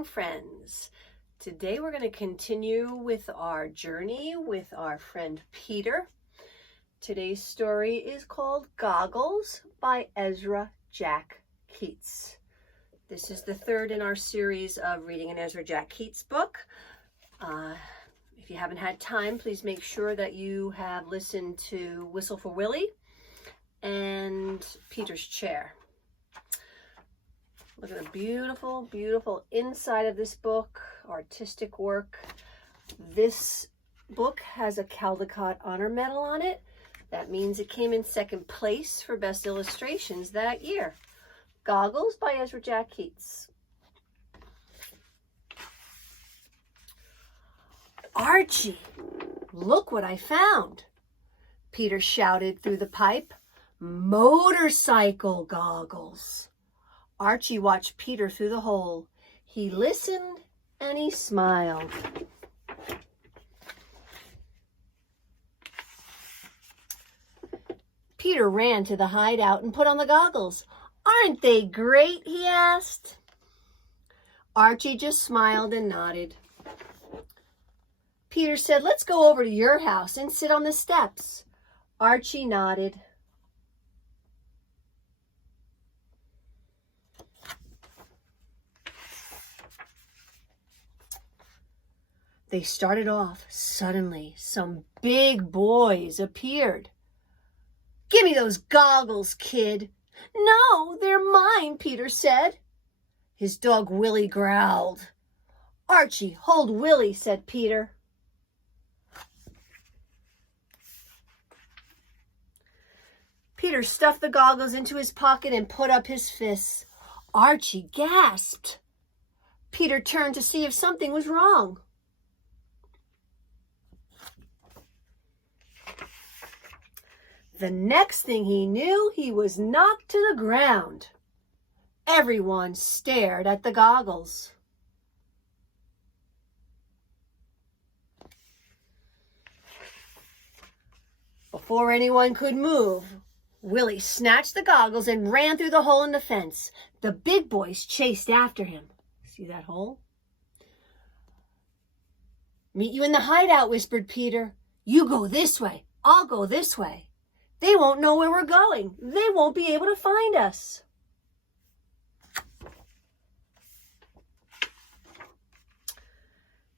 morning, friends. Today we're going to continue with our journey with our friend Peter. Today's story is called Goggles by Ezra Jack Keats. This is the third in our series of reading an Ezra Jack Keats book. If you haven't had time, please make sure that you have listened to Whistle for Willie and Peter's Chair. Look at the beautiful, beautiful inside of this book, artistic work. This book has a Caldecott Honor Medal on it. That means it came in second place for best illustrations that year. Goggles by Ezra Jack Keats. Archie, look what I found, Peter shouted through the pipe. Motorcycle goggles. Archie watched Peter through the hole. He listened and he smiled. Peter ran to the hideout and put on the goggles. Aren't they great? He asked. Archie just smiled and nodded. Peter said, let's go over to your house and sit on the steps. Archie nodded. They started off. Suddenly, some big boys appeared. Give me those goggles, kid. No, they're mine, Peter said. His dog Willie growled. Archie, hold Willie, said Peter. Peter stuffed the goggles into his pocket and put up his fists. Archie gasped. Peter turned to see if something was wrong. The next thing he knew, he was knocked to the ground. Everyone stared at the goggles. Before anyone could move, Willie snatched the goggles and ran through the hole in the fence. The big boys chased after him. See that hole? Meet you in the hideout, whispered Peter. You go this way. I'll go this way. They won't know where we're going. They won't be able to find us.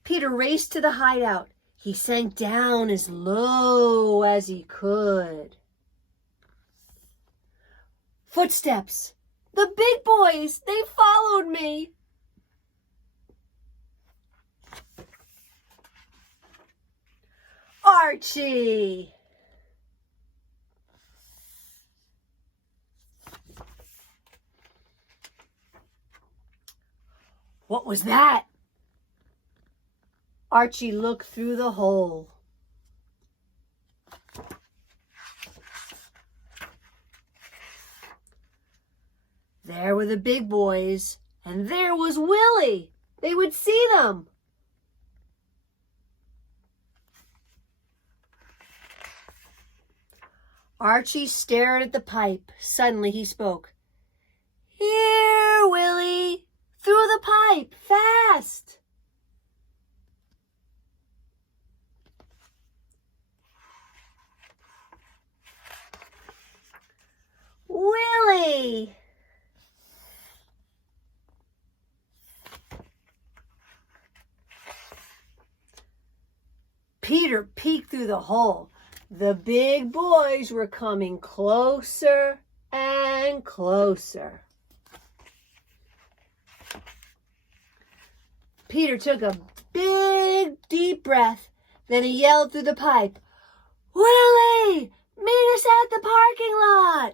Peter raced to the hideout. He sank down as low as he could. Footsteps. The big boys. They followed me. Archie. What was that? Archie looked through the hole. There were the big boys, and there was Willie. They would see them. Archie stared at the pipe. Suddenly he spoke. Here, Willie. Through the pipe, fast! Willie! Peter peeked through the hole. The big boys were coming closer and closer. Peter took a big, deep breath. Then he yelled through the pipe, Willie, meet us at the parking lot.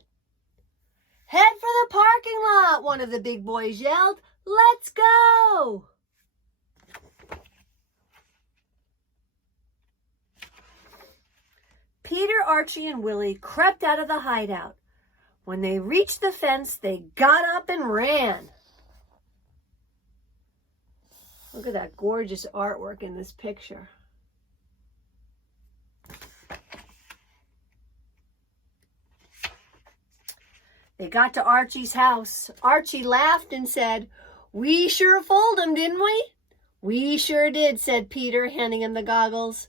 Head for the parking lot, one of the big boys yelled. Let's go. Peter, Archie, and Willie crept out of the hideout. When they reached the fence, they got up and ran. Look at that gorgeous artwork in this picture. They got to Archie's house. Archie laughed and said, We sure fooled him, didn't we? We sure did, said Peter, handing him the goggles.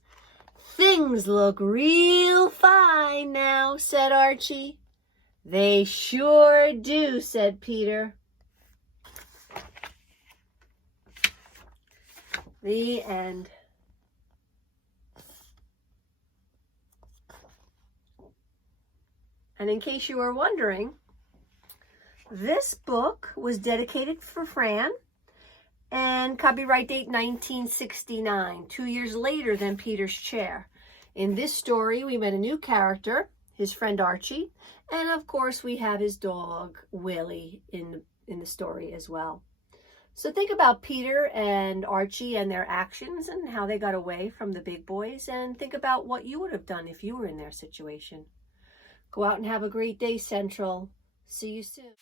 Things look real fine now, said Archie. They sure do, said Peter. The end. And in case you were wondering, this book was dedicated for Fran and copyright date 1969, 2 years later than Peter's chair. In this story, we met a new character, his friend Archie, and of course we have his dog Willie in the story as well. So think about Peter and Archie and their actions and how they got away from the big boys, and think about what you would have done if you were in their situation. Go out and have a great day, Central. See you soon.